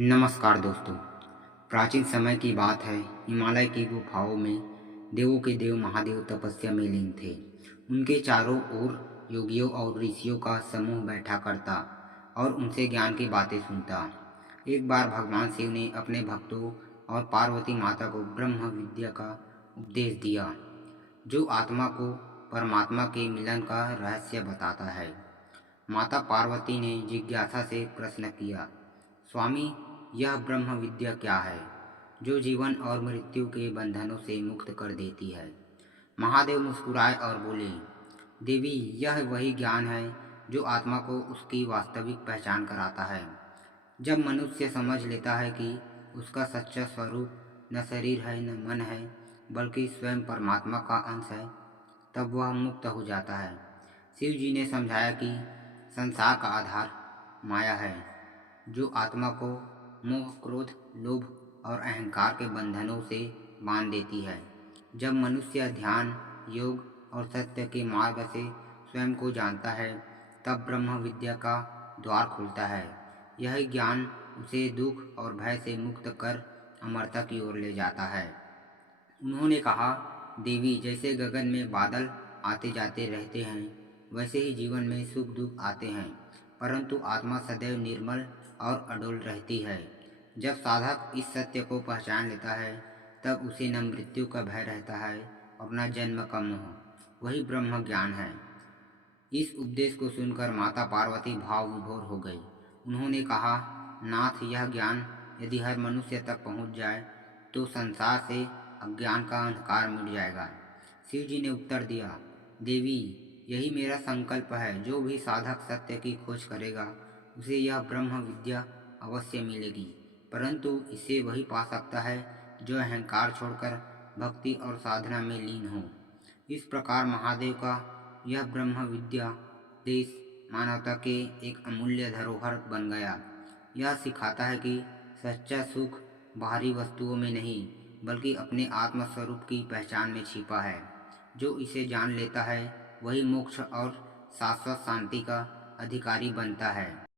नमस्कार दोस्तों। प्राचीन समय की बात है। हिमालय की गुफाओं में देवों के देव महादेव तपस्या में लीन थे। उनके चारों ओर योगियों और ऋषियों का समूह बैठा करता और उनसे ज्ञान की बातें सुनता। एक बार भगवान शिव ने अपने भक्तों और पार्वती माता को ब्रह्म विद्या का उपदेश दिया, जो आत्मा को परमात्मा के मिलन का रहस्य बताता है। माता पार्वती ने जिज्ञासा से प्रश्न किया, स्वामी, यह ब्रह्म विद्या क्या है, जो जीवन और मृत्यु के बंधनों से मुक्त कर देती है? महादेव मुस्कुराए और बोले, देवी, यह वही ज्ञान है जो आत्मा को उसकी वास्तविक पहचान कराता है। जब मनुष्य समझ लेता है कि उसका सच्चा स्वरूप न शरीर है न मन है, बल्कि स्वयं परमात्मा का अंश है, तब वह मुक्त हो जाता है। शिव जी ने समझाया कि संसार का आधार माया है, जो आत्मा को मोह, क्रोध, लोभ और अहंकार के बंधनों से बांध देती है। जब मनुष्य ध्यान, योग और सत्य के मार्ग से स्वयं को जानता है, तब ब्रह्म विद्या का द्वार खुलता है। यह ज्ञान उसे दुख और भय से मुक्त कर अमरता की ओर ले जाता है। उन्होंने कहा, देवी, जैसे गगन में बादल आते जाते रहते हैं, वैसे ही जीवन में सुख दुख आते हैं, परंतु आत्मा सदैव निर्मल और अडोल रहती है। जब साधक इस सत्य को पहचान लेता है, तब उसे न मृत्यु का भय रहता है और न जन्म का मोह। वही ब्रह्म ज्ञान है। इस उपदेश को सुनकर माता पार्वती भाव विभोर हो गई। उन्होंने कहा, नाथ, यह ज्ञान यदि हर मनुष्य तक पहुंच जाए तो संसार से अज्ञान का अंधकार मिट जाएगा। शिव जी ने उत्तर दिया, देवी, यही मेरा संकल्प है। जो भी साधक सत्य की खोज करेगा, उसे यह ब्रह्म विद्या अवश्य मिलेगी, परंतु इसे वही पा सकता है जो अहंकार छोड़कर भक्ति और साधना में लीन हो। इस प्रकार महादेव का यह ब्रह्म विद्या देश मानवता के एक अमूल्य धरोहर बन गया। यह सिखाता है कि सच्चा सुख बाहरी वस्तुओं में नहीं, बल्कि अपने आत्मस्वरूप की पहचान में छिपा है। जो इसे जान लेता है, वही मोक्ष और शाश्वत शांति का अधिकारी बनता है।